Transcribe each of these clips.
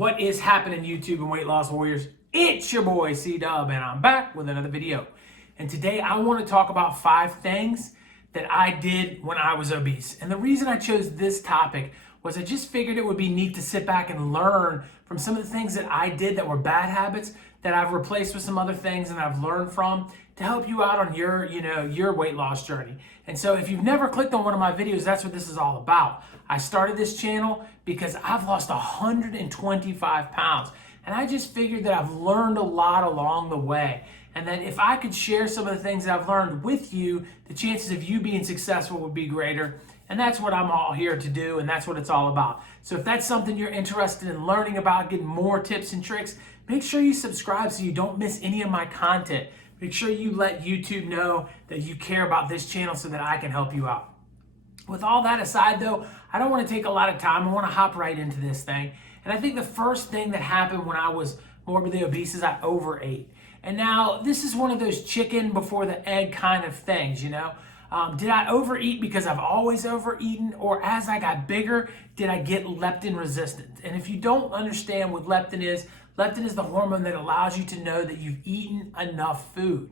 What is happening, YouTube and weight loss warriors? It's your boy C-Dub, and I'm back with another video. And today I want to talk about 5 things that I did when I was obese. And the reason I chose this topic was I just figured it would be neat to sit back and learn from some of the things that I did that were bad habits that I've replaced with some other things and I've learned from to help you out on your weight loss journey. And so if you've never clicked on one of my videos, that's what this is all about. I started this channel because I've lost 125 pounds. And I just figured that I've learned a lot along the way. And that if I could share some of the things that I've learned with you, the chances of you being successful would be greater. And that's what I'm all here to do, and that's what it's all about. So if that's something you're interested in learning about, getting more tips and tricks, make sure you subscribe so you don't miss any of my content. Make sure you let YouTube know that you care about this channel so that I can help you out. With all that aside though, I don't want to take a lot of time. I want to hop right into this thing. And I think the first thing that happened when I was morbidly obese is I overate. And now this is one of those chicken before the egg kind of things, you know? Did I overeat because I've always overeaten, or as I got bigger, did I get leptin resistant? And if you don't understand what leptin is the hormone that allows you to know that you've eaten enough food.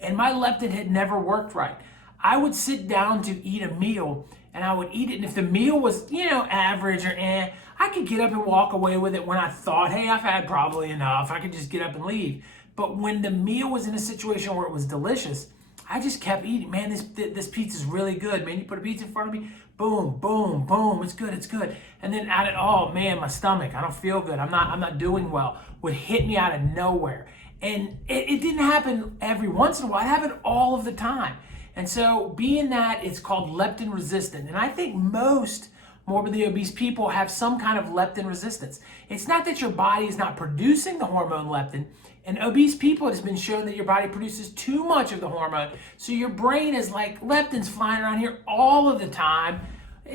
And my leptin had never worked right. I would sit down to eat a meal and I would eat it, and if the meal was, average or I could get up and walk away with it when I thought, hey, I've had probably enough. I could just get up and leave. But when the meal was in a situation where it was delicious, I just kept eating. Man, this pizza's really good. Man, you put a pizza in front of me, boom, boom, boom. It's good, it's good. And then at it, oh man, my stomach, I don't feel good. I'm not doing well. Would hit me out of nowhere. And it didn't happen every once in a while. It happened all of the time. And so being that, it's called leptin resistant. And I think most morbidly obese people have some kind of leptin resistance. It's not that your body is not producing the hormone leptin. In obese people, it has been shown that your body produces too much of the hormone. So your brain is like, leptin's flying around here all of the time.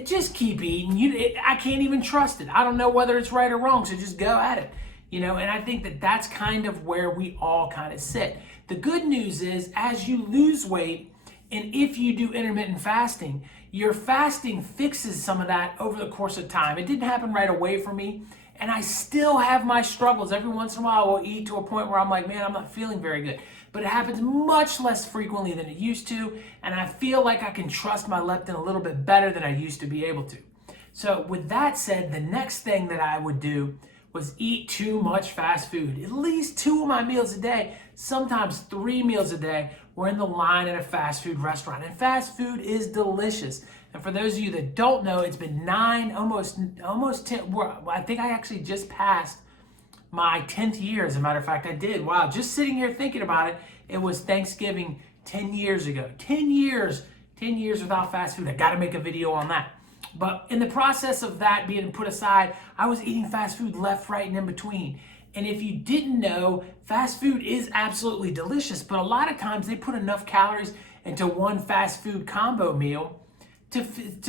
Just keep eating. I can't even trust it. I don't know whether it's right or wrong, so just go at it. And I think that that's kind of where we all kind of sit. The good news is, as you lose weight, and if you do intermittent fasting, your fasting fixes some of that over the course of time. It didn't happen right away for me. And I still have my struggles. Every once in a while, I will eat to a point where I'm like, man, I'm not feeling very good. But it happens much less frequently than it used to. And I feel like I can trust my leptin a little bit better than I used to be able to. So with that said, the next thing that I would do was eat too much fast food. At least 2 of my meals a day, sometimes 3 meals a day, were in the line at a fast food restaurant. And fast food is delicious. And for those of you that don't know, it's been 9, almost 10, I think I actually just passed my 10th year. As a matter of fact, I did. Wow, just sitting here thinking about it, it was Thanksgiving 10 years ago. 10 years without fast food. I gotta make a video on that. But in the process of that being put aside, I was eating fast food left, right, and in between. And if you didn't know, fast food is absolutely delicious, but a lot of times they put enough calories into one fast food combo meal to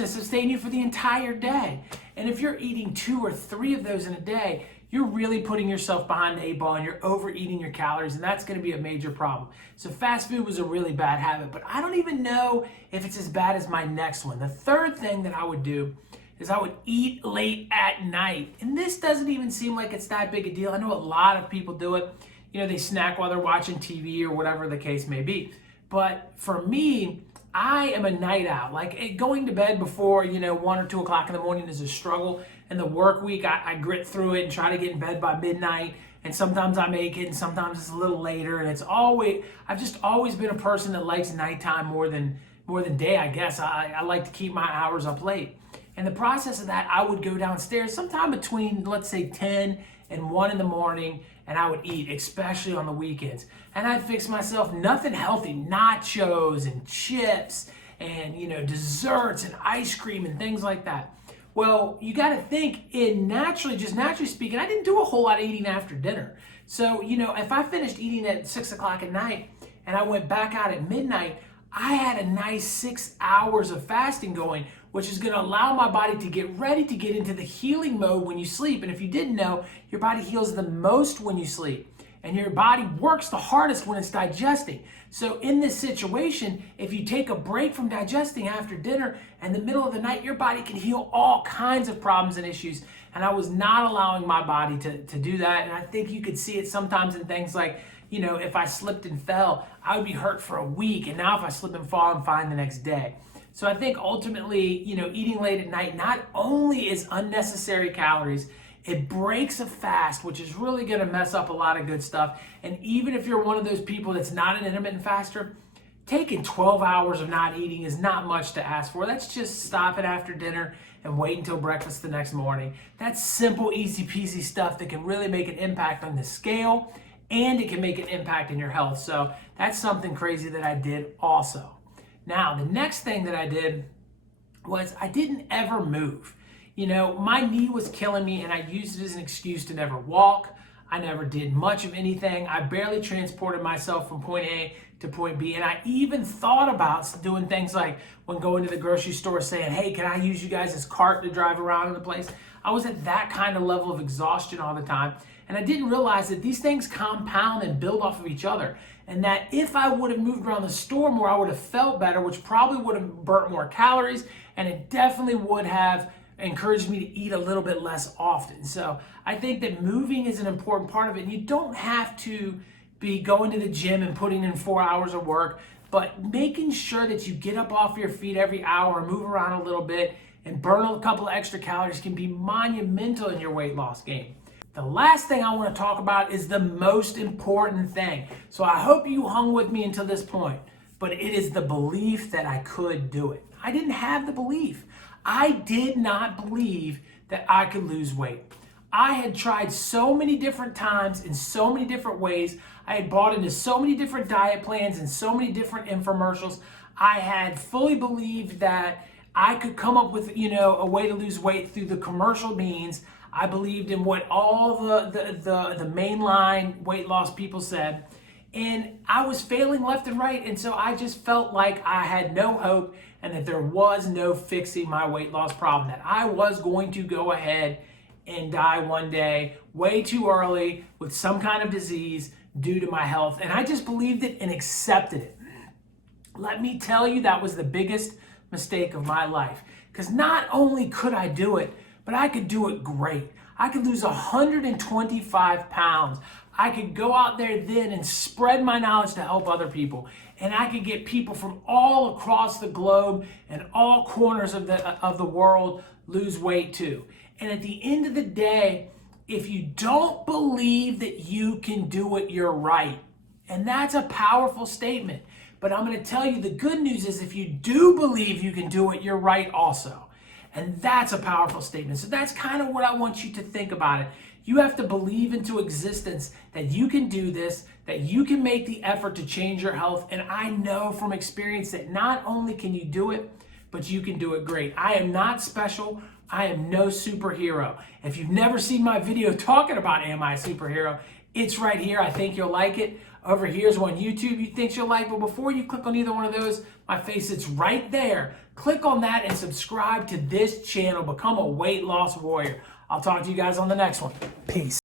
sustain you for the entire day. And if you're eating 2 or 3 of those in a day, you're really putting yourself behind the 8 ball and you're overeating your calories, and that's going to be a major problem. So fast food was a really bad habit, but I don't even know if it's as bad as my next one. The third thing that I would do is I would eat late at night. And this doesn't even seem like it's that big a deal. I know a lot of people do it. They snack while they're watching TV or whatever the case may be. But for me, I am a night owl. Like going to bed before, 1 or 2 o'clock in the morning is a struggle. In the work week, I grit through it and try to get in bed by midnight. And sometimes I make it, and sometimes it's a little later. And I've just always been a person that likes nighttime more than day, I guess. I like to keep my hours up late. In the process of that, I would go downstairs sometime between, let's say, 10 and 1 in the morning, and I would eat, especially on the weekends. And I'd fix myself nothing healthy, nachos and chips and, desserts and ice cream and things like that. Well, you got to think, naturally speaking, I didn't do a whole lot of eating after dinner. So, if I finished eating at 6 o'clock at night and I went back out at midnight, I had a nice 6 hours of fasting going, which is going to allow my body to get ready to get into the healing mode when you sleep. And if you didn't know, your body heals the most when you sleep. and your body works the hardest when it's digesting. So in this situation, if you take a break from digesting after dinner in the middle of the night, your body can heal all kinds of problems and issues. And I was not allowing my body to do that. And I think you could see it sometimes in things like, you know, if I slipped and fell, I would be hurt for a week. And now if I slip and fall, I'm fine the next day. So I think ultimately, you know, eating late at night not only is unnecessary calories, it breaks a fast, which is really going to mess up a lot of good stuff. And even if you're one of those people that's not an intermittent faster, taking 12 hours of not eating is not much to ask for. That's just stop it after dinner and wait until breakfast the next morning. That's simple, easy peasy stuff that can really make an impact on the scale, and it can make an impact in your health. So that's something crazy that I did also. Now, the next thing that I did was I didn't ever move. You know, my knee was killing me and I used it as an excuse to never walk. I never did much of anything. I barely transported myself from point A to point B. And I even thought about doing things like when going to the grocery store saying, hey, can I use you guys' cart to drive around in the place? I was at that kind of level of exhaustion all the time. And I didn't realize that these things compound and build off of each other. And that if I would have moved around the store more, I would have felt better, which probably would have burnt more calories. And it definitely would have encouraged me to eat a little bit less often. So I think that moving is an important part of it. And you don't have to be going to the gym and putting in 4 hours of work, but making sure that you get up off your feet every hour, move around a little bit, and burn a couple of extra calories can be monumental in your weight loss game. The last thing I want to talk about is the most important thing. So I hope you hung with me until this point, but it is the belief that I could do it. I didn't have the belief. I did not believe that I could lose weight. I had tried so many different times in so many different ways. I had bought into so many different diet plans and so many different infomercials. I had fully believed that I could come up with, you know, a way to lose weight through the commercial means. I believed in what all the mainline weight loss people said. And I was failing left and right. And so I just felt like I had no hope and that there was no fixing my weight loss problem, that I was going to go ahead and die one day way too early with some kind of disease due to my health. And I just believed it and accepted it. Let me tell you, that was the biggest mistake of my life. Because not only could I do it, but I could do it great. I could lose 125 pounds. I could go out there then and spread my knowledge to help other people. And I could get people from all across the globe and all corners of the world lose weight too. And at the end of the day, if you don't believe that you can do it, you're right. And that's a powerful statement. But I'm going to tell you the good news is if you do believe you can do it, you're right also. And that's a powerful statement. So that's kind of what I want you to think about it. You have to believe into existence that you can do this, that you can make the effort to change your health. And I know from experience that not only can you do it, but you can do it great. I am not special. I am no superhero. If you've never seen my video talking about Am I a Superhero, it's right here. I think you'll like it. Over here's one YouTube you think you'll like, but before you click on either one of those, my face is right there. Click on that and subscribe to this channel. Become a weight loss warrior. I'll talk to you guys on the next one. Peace.